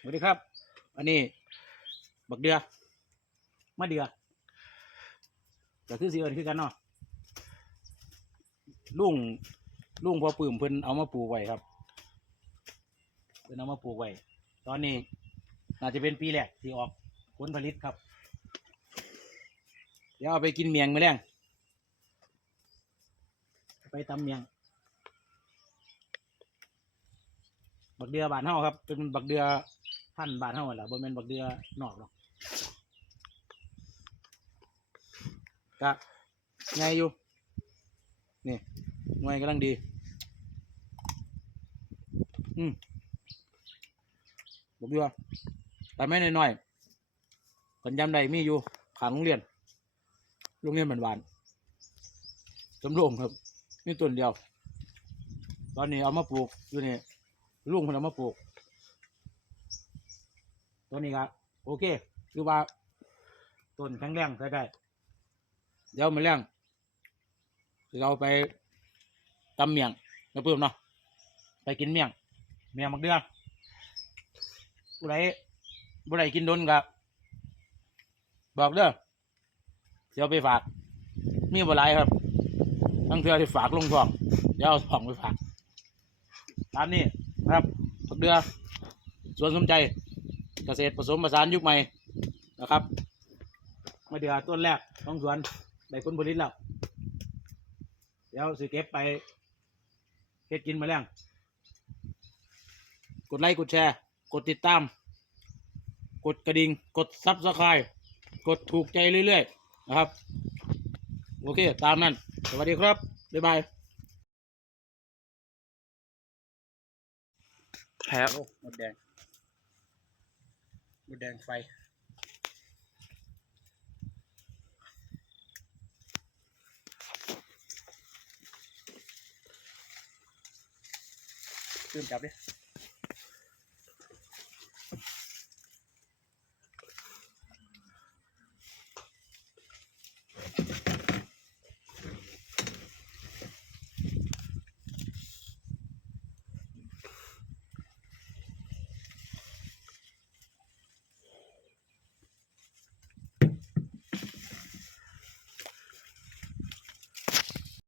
สวัสดีครับ อันนี้ บักเดือมะเดือก็คือสีเอินคือกันเนาะลุงลุงพอปื้มเพิ่นเอามาปลูกไว้ครับเพิ่นเอามาปลูกไว้ตอนนี้ น่าจะเป็นปีแรกที่ออกผลผลิตครับ เดี๋ยวเอาไปกินเมียงมาแรงไปตำเมียง บักเดือบานเฮาครับ เป็นบักเดือ พันบานเฮาแหละบ่แม่นบักเดือนอกหรอกก็ไงอยู่นี่หน่วยกำลังดี อืมบักเดือแต่ไม่น้อยๆกันยำใดมีอยู่ขางโรงเรียน โรงเรียนบ้านบานสำโรงครับ นี่ต้นเดียว ตอนนี้เอามาปลูกอยู่นี่ลุงคนเอามาปลูก ตัวนี้ครับโอเค คือว่าต้นแข็งแรงใช้ได้ เดี๋ยวมาแรงเราไปตำเมียงนะเพิ่มเนาะไปกินเมียง เมียงมักเดือผู้ใดผู้ใดกินโดนกับบอกเด้อเดี๋ยวไปฝาก มีบ่หลายครับทั้งเทือที่ฝากลงทองเดี๋ยวเอาทองไปฝากตามนี้นะครับผักเดือส่วนสมใจ เกษตรผสมผสานยุคใหม่นะครับมะเดือต้นแรกของสวนได้ผลผลิตแล้วเดี๋ยวสิเก็บไปเฮ็ดกินมาแล้วกดไลค์กดแชร์ กดติดตาม กดกระดิ่งกดซับสไครต์กดถูกใจเรื่อยๆนะครับ โอเค ตามนั้น สวัสดีครับ บ๊ายบายครับโอ้หมดแดงห มดแดงไฟตื่นจับดิ